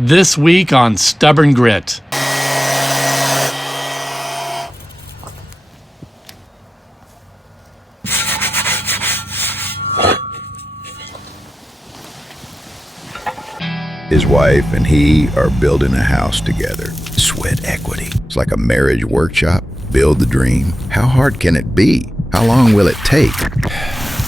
This week on Stubborn Grit. His wife and he are building a house together. Sweat equity. It's like a marriage workshop. Build the dream. How hard can it be? How long will it take?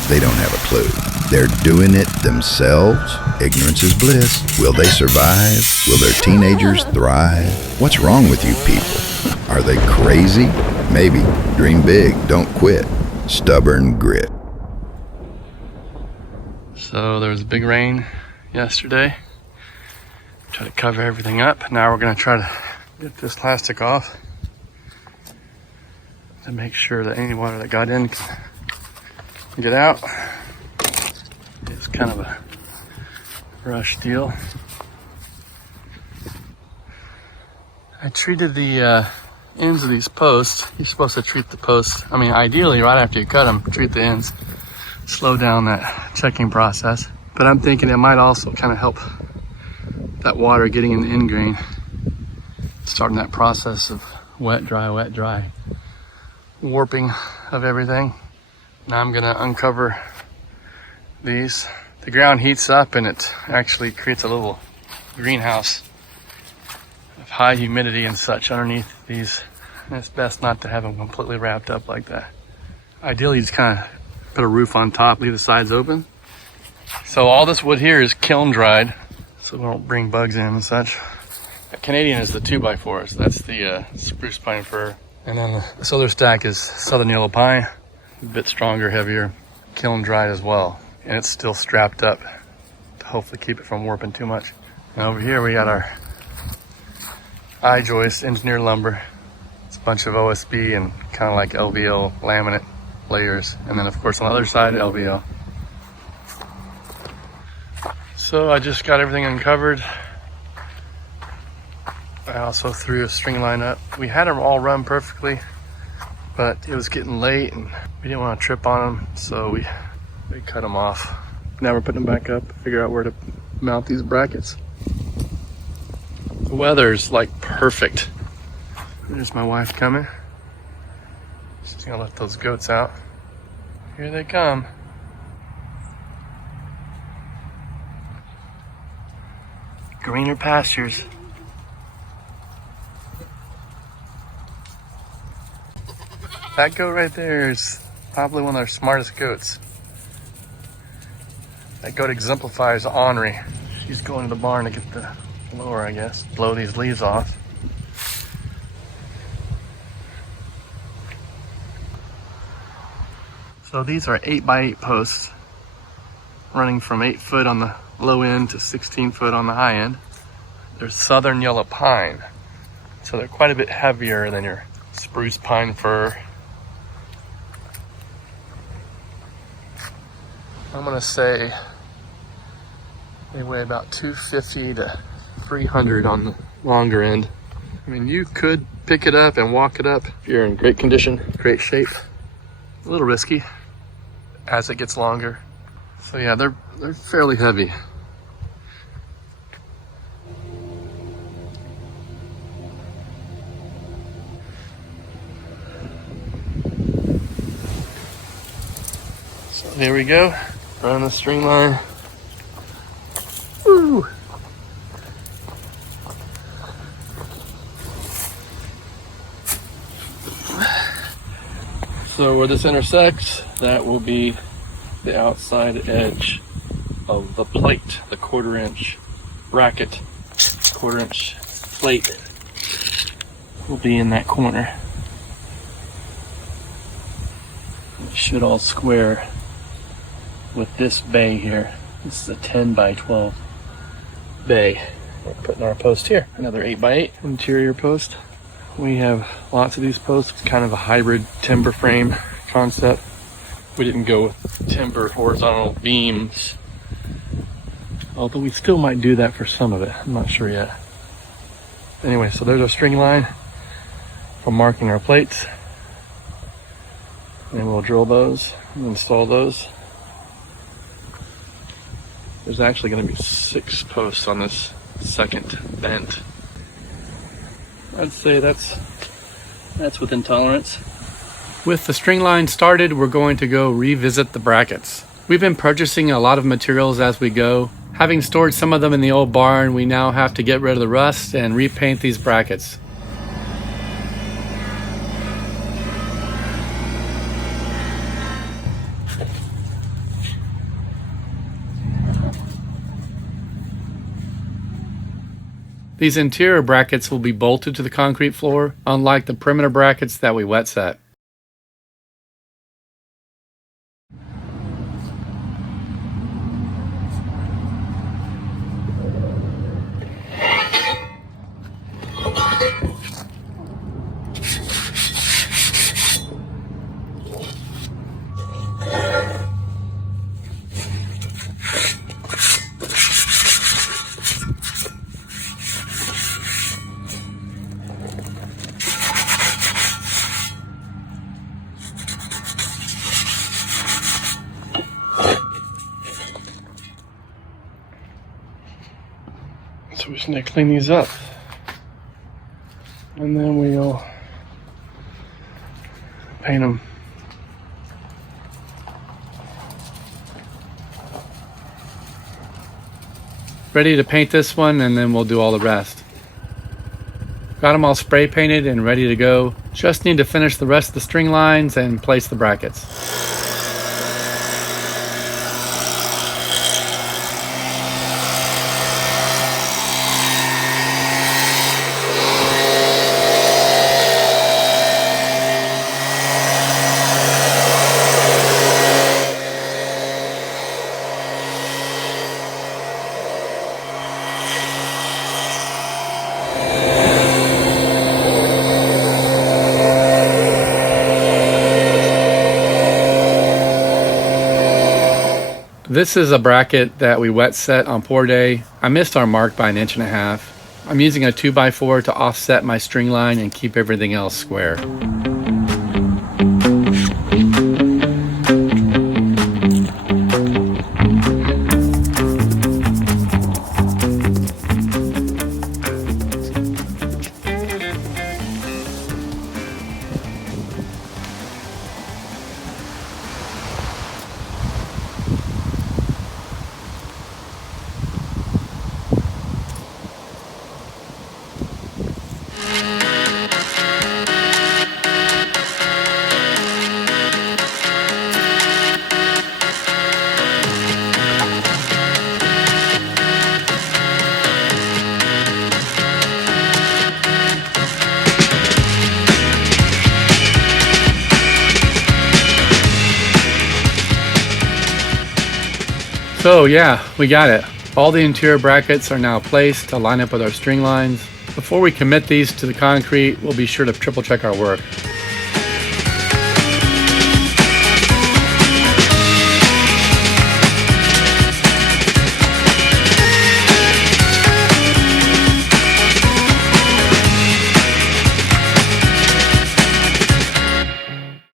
They don't have a clue. They're doing it themselves. Ignorance is bliss. Will they survive? Will their teenagers thrive? What's wrong with you people? Are they crazy? Maybe. Dream big. Don't quit. Stubborn grit. So there was a big rain yesterday. Try to cover everything up. Now we're gonna try to get this plastic off to make sure that any water that got in can get out. It's kind of a rush deal. I treated the ends of these posts. You're supposed to treat the posts, I mean ideally right after you cut them, treat the ends, slow down that checking process. But I'm thinking it might also kind of help that water getting in the end grain, starting that process of wet, dry, warping of everything. Now I'm gonna uncover these. The ground heats up and it actually creates a little greenhouse of high humidity and such underneath these. And it's best not to have them completely wrapped up like that. Ideally, you just kind of put a roof on top, leave the sides open. So all this wood here is kiln dried, so we don't bring bugs in and such. The Canadian is the 2x4s. That's the spruce pine fir. And then this other stack is southern yellow pine, a bit stronger, heavier, kiln dried as well. And it's still strapped up to hopefully keep it from warping too much. And over here we got our I-joist engineered lumber. It's a bunch of OSB and kind of like LVL laminate layers. And then of course on the other side, LVL. So I just got everything uncovered. I also threw a string line up. We had them all run perfectly, but it was getting late and we didn't want to trip on them, so we cut them off. Now we're putting them back up, figure out where to mount these brackets. The weather's like perfect. There's my wife coming. She's gonna let those goats out. Here they come. Greener pastures. That goat right there is probably one of our smartest goats. That goat exemplifies ornery. She's going to the barn to get the blower, I guess, blow these leaves off. So these are 8x8 posts running from 8 foot on the low end to 16 foot on the high end. They're southern yellow pine, so they're quite a bit heavier than your spruce pine fir. I'm gonna say they weigh about 250 to 300 on the longer end. I mean, you could pick it up and walk it up if you're in great condition, great shape. A little risky as it gets longer. So yeah, they're fairly heavy. So there we go. Run the string line. Woo! So where this intersects, that will be the outside edge of the plate, the 1/4 inch bracket, 1/4 inch plate will be in that corner. It should all square with this bay here. This is a 10x12 bay. We're putting our post here. Another 8x8 interior post. We have lots of these posts. It's kind of a hybrid timber frame concept. We didn't go with timber horizontal beams, although we still might do that for some of it. I'm not sure yet. Anyway, so there's our string line for marking our plates. And we'll drill those and install those. There's actually going to be 6 posts on this second bent. I'd say that's within tolerance. With the string line started, we're going to go revisit the brackets. We've been purchasing a lot of materials as we go. Having stored some of them in the old barn, we now have to get rid of the rust and repaint these brackets. These interior brackets will be bolted to the concrete floor, unlike the perimeter brackets that we wet set. So we just need to clean these up, and then we'll paint them. Ready to paint this one, and then we'll do all the rest. Got them all spray painted and ready to go. Just need to finish the rest of the string lines and place the brackets. This is a bracket that we wet set on pour day. I missed our mark by 1.5 inches. I'm using a 2x4 to offset my string line and keep everything else square. So yeah, we got it. All the interior brackets are now placed to line up with our string lines. Before we commit these to the concrete, we'll be sure to triple check our work.